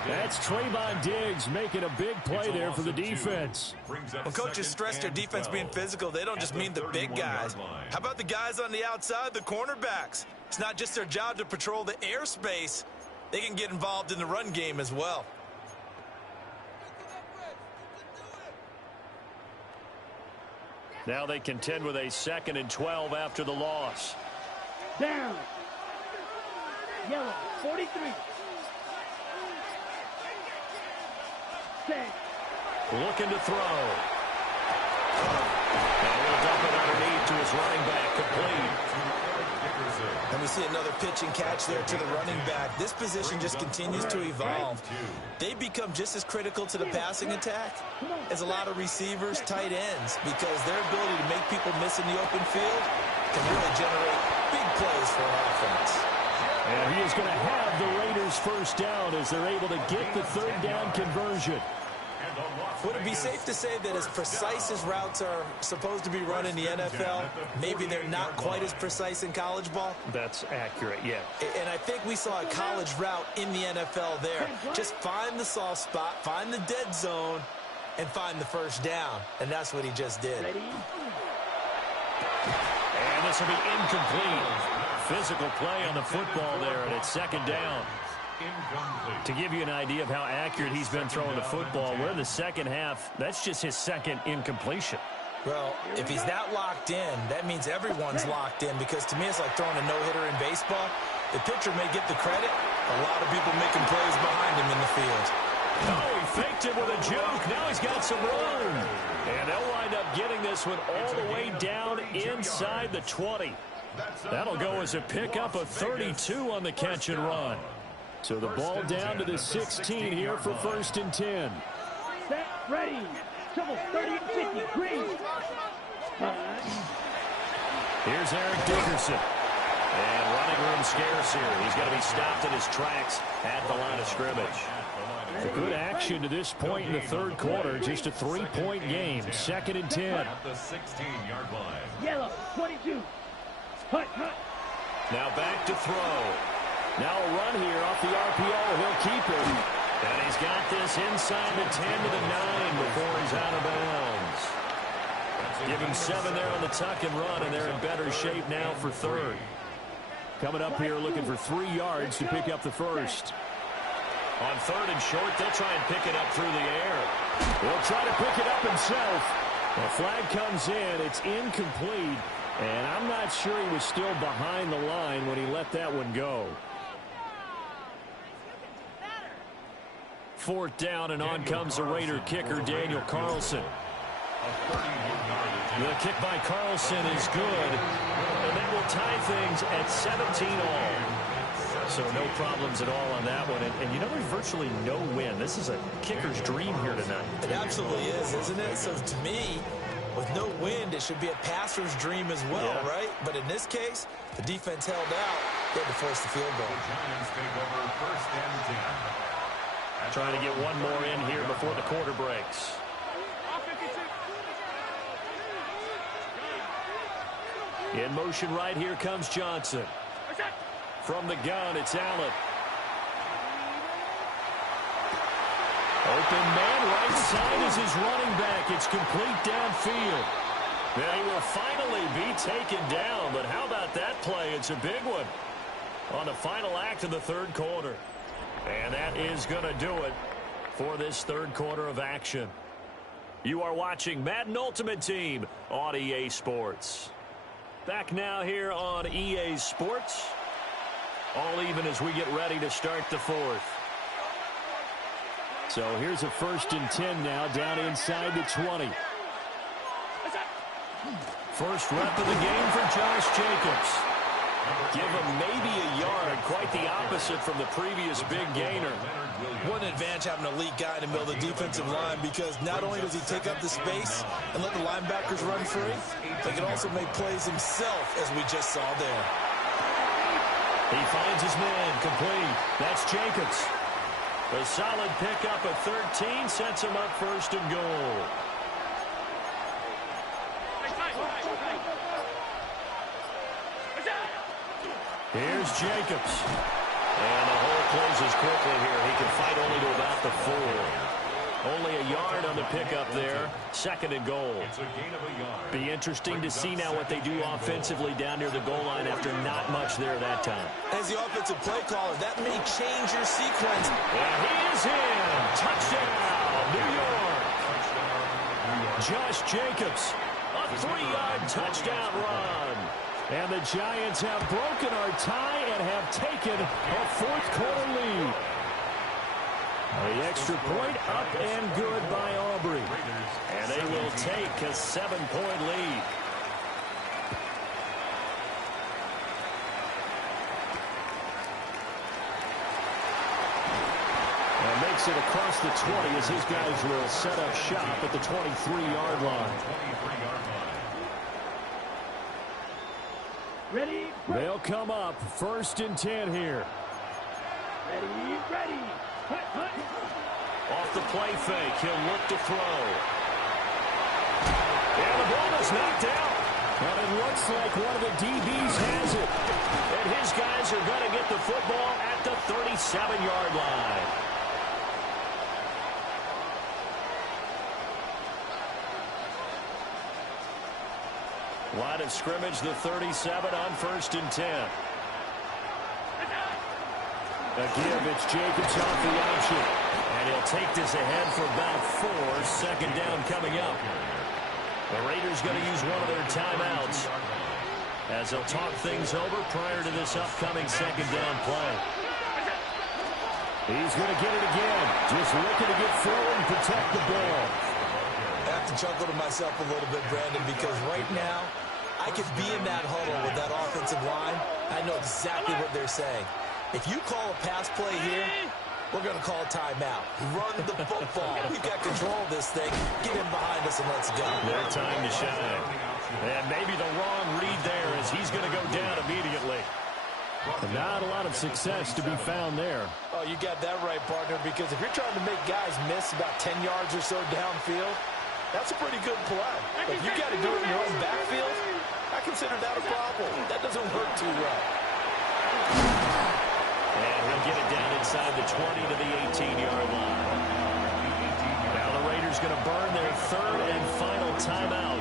That's Trayvon Diggs making a big play there for the defense. When coaches stress their defense being physical, they don't just mean the big guys. How about the guys on the outside, the cornerbacks? It's not just their job to patrol the airspace. They can get involved in the run game as well. Now they contend with a 2nd and 12 after the loss. Down. Yellow, 43. Set. Looking to throw. And he'll dump it underneath to his running back, complete. And we see another pitch and catch there to the running back. This position just continues to evolve. They become just as critical to the passing attack as a lot of receivers, tight ends, because their ability to make people miss in the open field can really generate big plays for an offense. And he is going to have the Raiders first down as they're able to get the 3rd down conversion. Would it be safe to say that as precise as routes are supposed to be run in the NFL, maybe they're not quite as precise in college ball? That's accurate, yeah. And I think we saw a college route in the NFL there. Just find the soft spot, find the dead zone, and find the first down. And that's what he just did. And this will be incomplete. Physical play on the football there, and it's 2nd down. To give you an idea of how accurate he's been throwing the football, we're in the second half. That's just his 2nd incompletion. Well, if he's that locked in, that means everyone's locked in, because to me it's like throwing a no-hitter in baseball. The pitcher may get the credit. A lot of people making plays behind him in the field. Oh, he faked it with a juke. Now he's got some room. And they'll wind up getting this one all the way down inside the 20. That'll go as a pickup of 32 on the catch and run. So the ball down to the 16 here for 1st and 10. Set, ready. Double 30-50, green. Here's Eric Dickerson. And running room scarce here. He's going to be stopped in his tracks at the line of scrimmage. Good action to this point in the 3rd quarter. Just a 3-point game. 2nd and 10. At the 16-yard line. Yellow, 22. Hut, hut. Now back to throw. Now a run here off the RPO. He'll keep it. And he's got this inside the 10 to the 9 before he's out of bounds. Give him 7 there on the tuck and run, and they're in better shape now for 3rd. Coming up here looking for 3 yards to pick up the first. On 3rd and short, they'll try and pick it up through the air. He'll try to pick it up himself. The flag comes in. It's incomplete. And I'm not sure he was still behind the line when he let that one go. 4th down, and on comes the Raider kicker, Daniel Carlson. The kick by Carlson is good, and that will tie things at 17 all. So no problems at all on that one. And you know, there's virtually no win. This is a kicker's dream here tonight. It absolutely is, isn't it? So to me, with no wind, it should be a passer's dream as well, yeah. Right? But in this case, the defense held out. They had to force the field goal. The Giants take over 1st and 10. Trying to get one more in here before the quarter breaks. In motion right here comes Johnson. From the gun, it's Allen. Open man, right side is his running back. It's complete downfield. Now he will finally be taken down, but how about that play? It's a big one on the final act of the 3rd quarter. And that is going to do it for this 3rd quarter of action. You are watching Madden Ultimate Team on EA Sports. Back now here on EA Sports. All even as we get ready to start the 4th. So here's a 1st and 10 now down inside the 20. First rep of the game for Josh Jacobs. Give him maybe a yard. quite the opposite from the previous big gainer. What an advantage having an elite guy in the middle of the defensive line, because not only does he take up the space and let the linebackers run free, he can also make plays himself, as we just saw there. He finds his man complete. That's Jacobs. A solid pickup at 13 sets him up first and goal. Here's Jacobs. And the hole closes quickly here. He can fight only to about the 4. Only a yard on the pickup there. Second and goal. Be interesting to see now what they do offensively down near the goal line after not much there that time. As the offensive play caller, that may change your sequence. And he is in. Touchdown, New York. Josh Jacobs, a 3-yard touchdown run. And the Giants have broken our tie and have taken a fourth-quarter lead. The extra point up and good by Aubrey. And they will take a 7-point lead. And makes it across the 20 as his guys will set up shop at the 23-yard line. Ready? They'll come up first and 10 here. Ready. Hut. Off the play fake, he'll look to throw. And the ball is knocked out. And it looks like one of the DBs has it. And his guys are going to get the football at the 37-yard line. Line of scrimmage, the 37 on first and 10. A give, it's Jacobs off the option. And he'll take this ahead for about 4. Second down coming up. The Raiders going to use one of their timeouts as they'll talk things over prior to this upcoming second down play. He's going to get it again. Just looking to get forward and protect the ball. I have to chuckle to myself a little bit, Brandon, because right now I could be in that huddle with that offensive line. I know exactly what they're saying. If you call a pass play here, we're going to call a timeout. Run the football. We've got control of this thing. Get in behind us and let's go. Their time to shine. And maybe the wrong read there as he's going to go down immediately. Not a lot of success to be found there. Oh, you got that right, partner, because if you're trying to make guys miss about 10 yards or so downfield, that's a pretty good play. But if you got to do it in your own backfield, I consider that a problem. That doesn't work too well. And he'll get it down inside the 20 to the 18-yard line. Now the Raiders going to burn their third and final timeout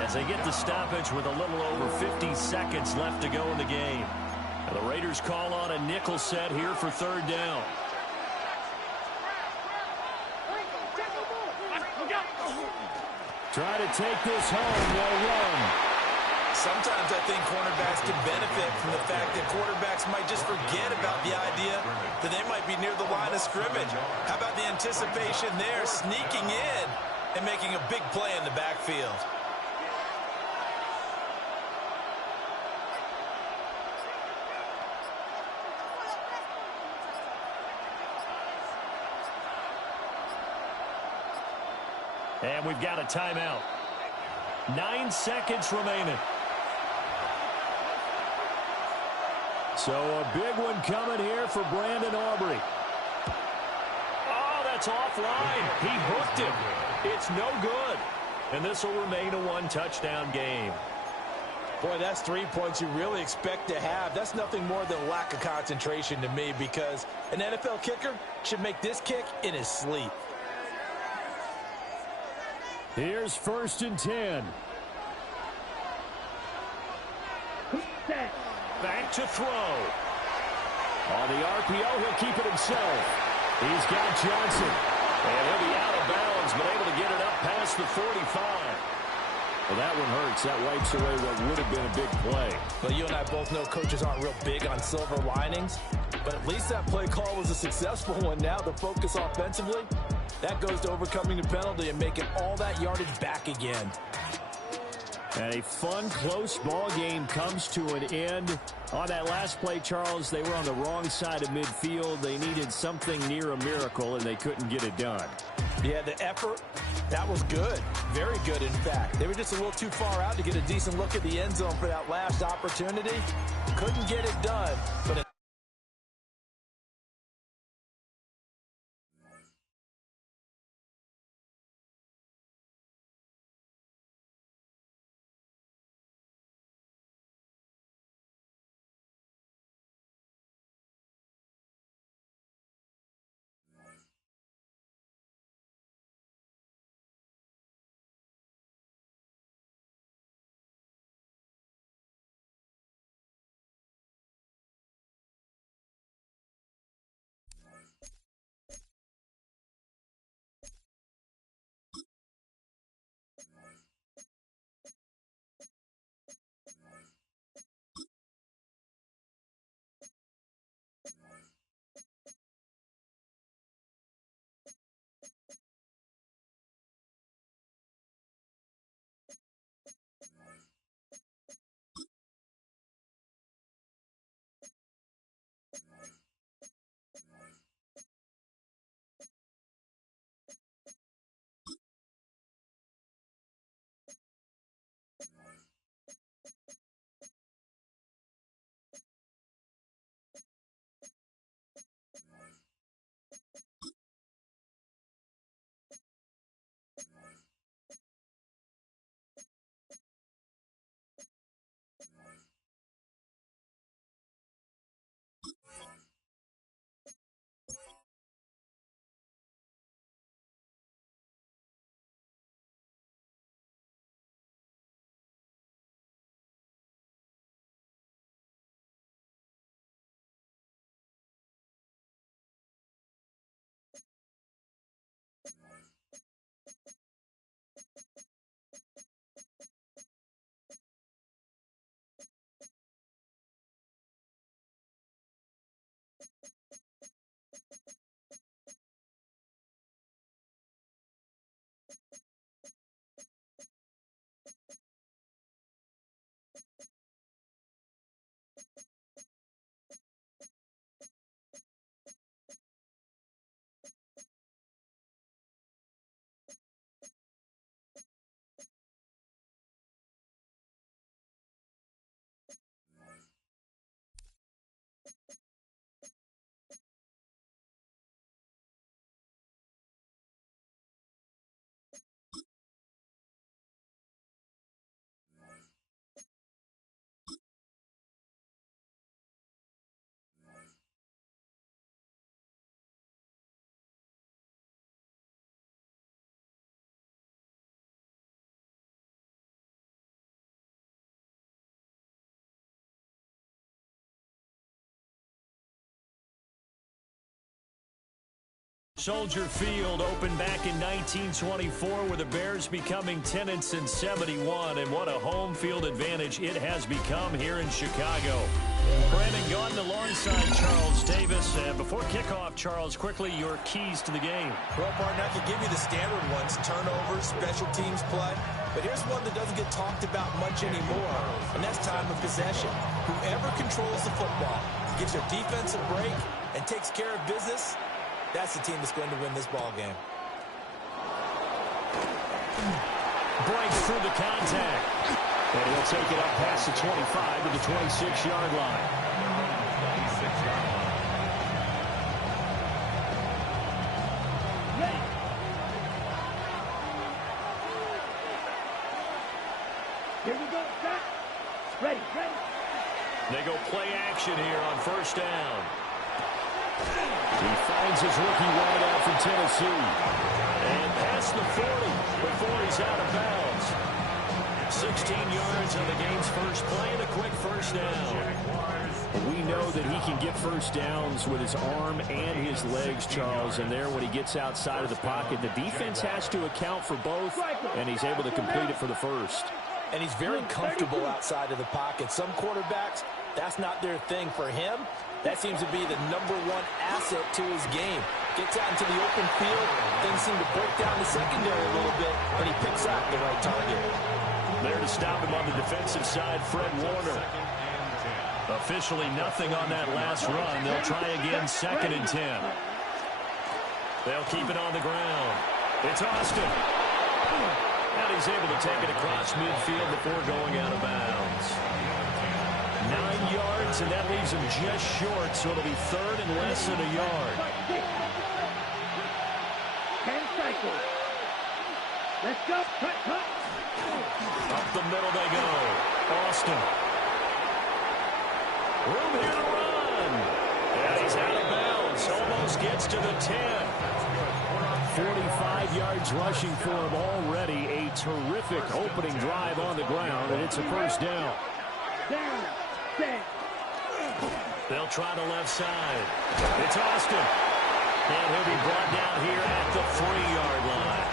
as they get the stoppage with a little over 50 seconds left to go in the game. And the Raiders call on a nickel set here for third down. Try to take this home. They'll run. Sometimes I think cornerbacks can benefit from the fact that quarterbacks might just forget about the idea that they might be near the line of scrimmage. How about the anticipation there, sneaking in and making a big play in the backfield? And we've got a timeout. 9 seconds remaining. So a big one coming here for Brandon Aubrey. Oh, that's offline. He hooked him. It's no good. And this will remain a one-touchdown game. Boy, that's 3 points you really expect to have. That's nothing more than a lack of concentration to me, because an NFL kicker should make this kick in his sleep. Here's first and 10. Back to throw. On the RPO, he'll keep it himself. He's got Johnson. And he'll be out of bounds, but able to get it up past the 45. Well, that one hurts. That wipes away what would have been a big play. Well, you and I both know coaches aren't real big on silver linings, but at least that play call was a successful one. Now the focus offensively, that goes to overcoming the penalty and making all that yardage back again. And a fun, close ball game comes to an end. On that last play, Charles, they were on the wrong side of midfield. They needed something near a miracle, and they couldn't get it done. Yeah, the effort, that was good. Very good, in fact. They were just a little too far out to get a decent look at the end zone for that last opportunity. Couldn't get it done, but Soldier Field opened back in 1924 with the Bears becoming tenants in 71, and what a home field advantage it has become here in Chicago. Brandon Gaudin alongside Charles Davis. Before kickoff, Charles, quickly your keys to the game. Well, Martin, I can give you the standard ones, turnovers, special teams play. But here's one that doesn't get talked about much anymore, and that's time of possession. Whoever controls the football, gives their defense a break, and takes care of business, that's the team that's going to win this ball game. Breaks through the contact. And he'll take it up past the 25 to the 26-yard line. Ready. Here we go. Set. Ready. Ready. They go play action here on first down. He finds his rookie wideout from Tennessee. And past the 40 before he's out of bounds. 16 yards on the game's first play and a quick first down. We know that he can get first downs with his arm and his legs, Charles. And there, when he gets outside of the pocket, the defense has to account for both, and he's able to complete it for the first. And he's very comfortable outside of the pocket. Some quarterbacks, that's not their thing. For him, that seems to be the #1 asset to his game. Gets out into the open field, things seem to break down the secondary a little bit, and he picks out the right target. There to stop him on the defensive side, Fred Warner. Officially nothing on that last run. They'll try again, 2nd and 10. They'll keep it on the ground. It's Austin. And he's able to take it across midfield before going out of bounds. 9 yards, and that leaves him just short, so it'll be 3rd and less than a yard. 10 cycles. Let's go. Cut, cut. Up the middle they go. Austin. Room here to run. And he's out of bounds. Almost gets to the 10. 45 yards rushing for him already. A terrific opening drive on the ground, and it's a first down. Down. Set. They'll try the left side. It's Austin. And he'll be brought down here at the 3-yard line.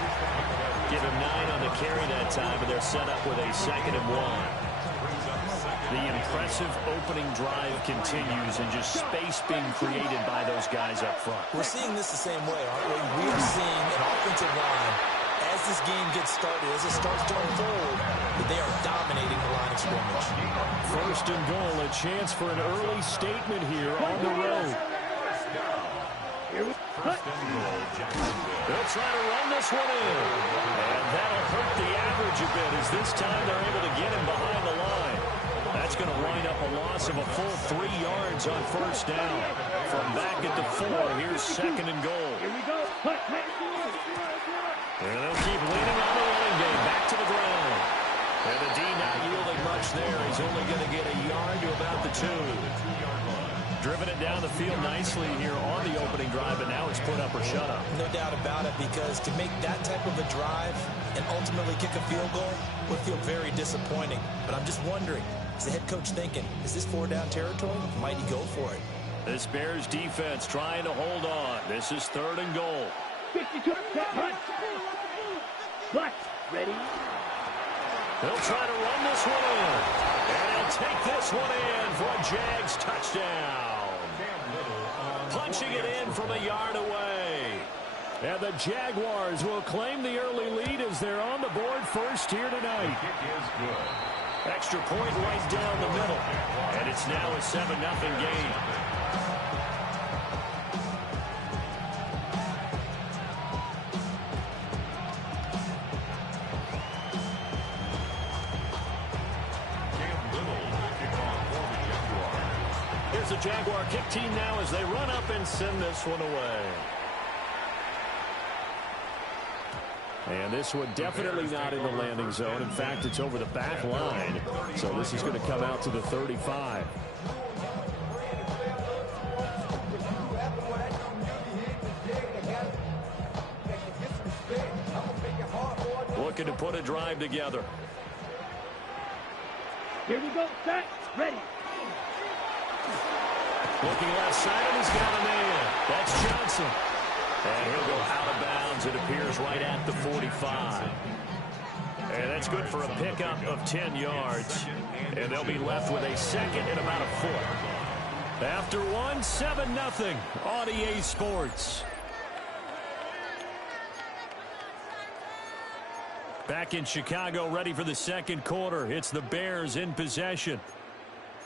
Give him 9 on the carry that time, and they're set up with a 2nd and 1. The impressive opening drive continues, and just space being created by those guys up front. We're seeing this the same way, aren't we? We are seeing an offensive line, as this game gets started, as it starts to unfold, that they are dominating the line of scrimmage. 1st and goal, a chance for an early statement here on the road. They'll try to run this one in. And that'll hurt the average a bit, as this time they're able to get him behind the line. That's going to wind up a loss of a full 3 yards on 1st down. From back at the 4, here's 2nd and goal. Here we go. Cut, cut. And they'll keep leaning on the running game. Back to the ground. And the D not yielding much there. He's only going to get a yard to about the 2. Driven it down the field nicely here on the opening drive, but now it's put up or shut up. No doubt about it, because to make that type of a drive and ultimately kick a field goal would feel very disappointing. But I'm just wondering, is the head coach thinking, is this 4-down territory? Might he go for it? This Bears defense trying to hold on. This is 3rd and goal. 52. Set, run. Black. Ready. They'll try to run this one in. And he'll take this one in for a Jags touchdown. Punching it in from a yard away. And the Jaguars will claim the early lead as they're on the board first here tonight. Extra point right down the middle. And it's now a 7-0 game. Here's the Jaguar kick team now as they run up and send this one away. And this one definitely not in the landing zone. In fact, it's over the back line. So this is going to come out to the 35. Looking to put a drive together. Here we go. Set. Ready. Looking left side, and he's got a man. That's Johnson. And he'll go out of bounds, it appears, right at the 45. And that's good for a pickup of 10 yards. And they'll be left with a 2nd and about a 4. After one, 7-0 on EA Sports. Back in Chicago, ready for the 2nd quarter. It's the Bears in possession,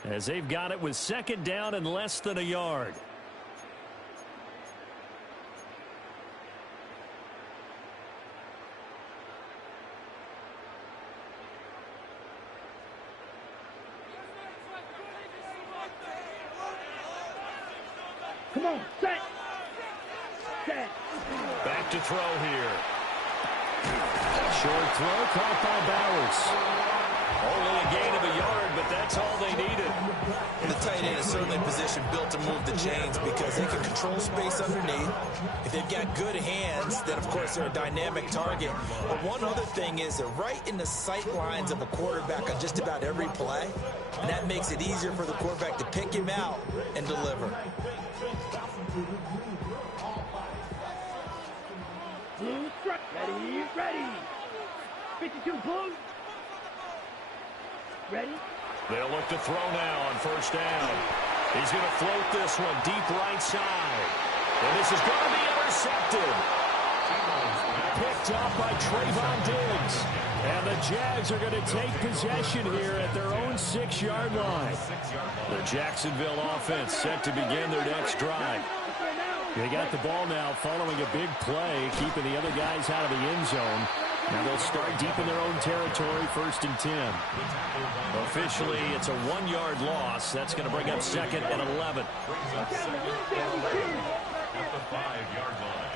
as they've got it with 2nd down and less than a yard. Come on. Set. Set. Back to throw here. Short throw caught by Bowers. Only a gain of a yard, but that's all they needed. The tight end is certainly a position built to move the chains because they can control space underneath. If they've got good hands, then of course they're a dynamic target. But one other thing is they're right in the sight lines of a quarterback on just about every play. And that makes it easier for the quarterback to pick him out and deliver. Blue strike. Ready. Ready. 52 blue. Ready. They'll look to throw now on 1st down. He's going to float this one deep right side. And this is going to be intercepted. picked up by Trayvon Diggs. And the Jags are going to take possession here at their own 6-yard line. The Jacksonville offense set to begin their next drive. They got the ball now following a big play, keeping the other guys out of the end zone. Now they'll start deep in their own territory, 1st and 10. Officially, it's a 1-yard loss. That's going to bring up 2nd and 11. At the 5-yard line.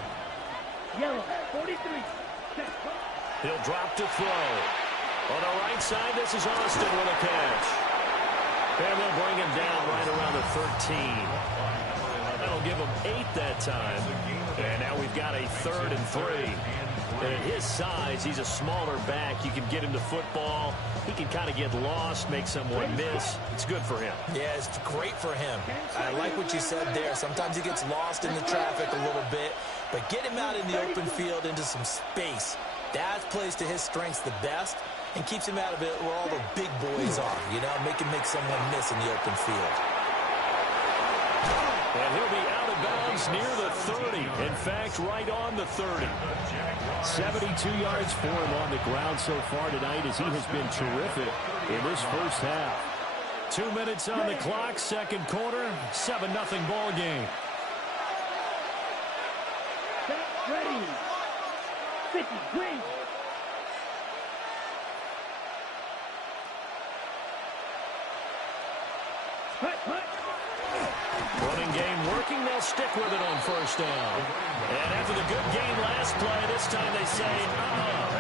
Yellow, 43. He'll drop to throw. On the right side, this is Austin with a catch. And they'll bring him down right around the 13. That'll give him 8 that time. And now we've got a 3rd and 3. And at his size, he's a smaller back. You can get him to football. He can kind of get lost, make someone miss. It's good for him. Yeah, it's great for him. I like what you said there. Sometimes he gets lost in the traffic a little bit, but get him out in the open field into some space. That plays to his strengths the best and keeps him out of it where all the big boys are, you know, make someone miss in the open field. And he'll be out of bounds near the 30. In fact, right on the 30. 72 yards for him on the ground so far tonight as he has been terrific in this first half. 2 minutes on the clock, 2nd quarter, 7-0 ball game. Set, ready. 50, green. Hut. Running game working. They'll stick with it on 1st down. And after the good game last play, this time they say,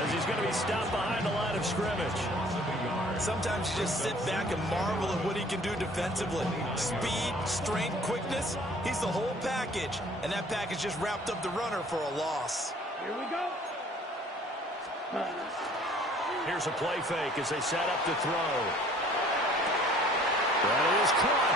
as he's going to be stopped behind the line of scrimmage. Sometimes you just sit back and marvel at what he can do defensively. Speed, strength, quickness, he's the whole package. And that package just wrapped up the runner for a loss. Here we go. Here's a play fake as they set up to throw. That is caught.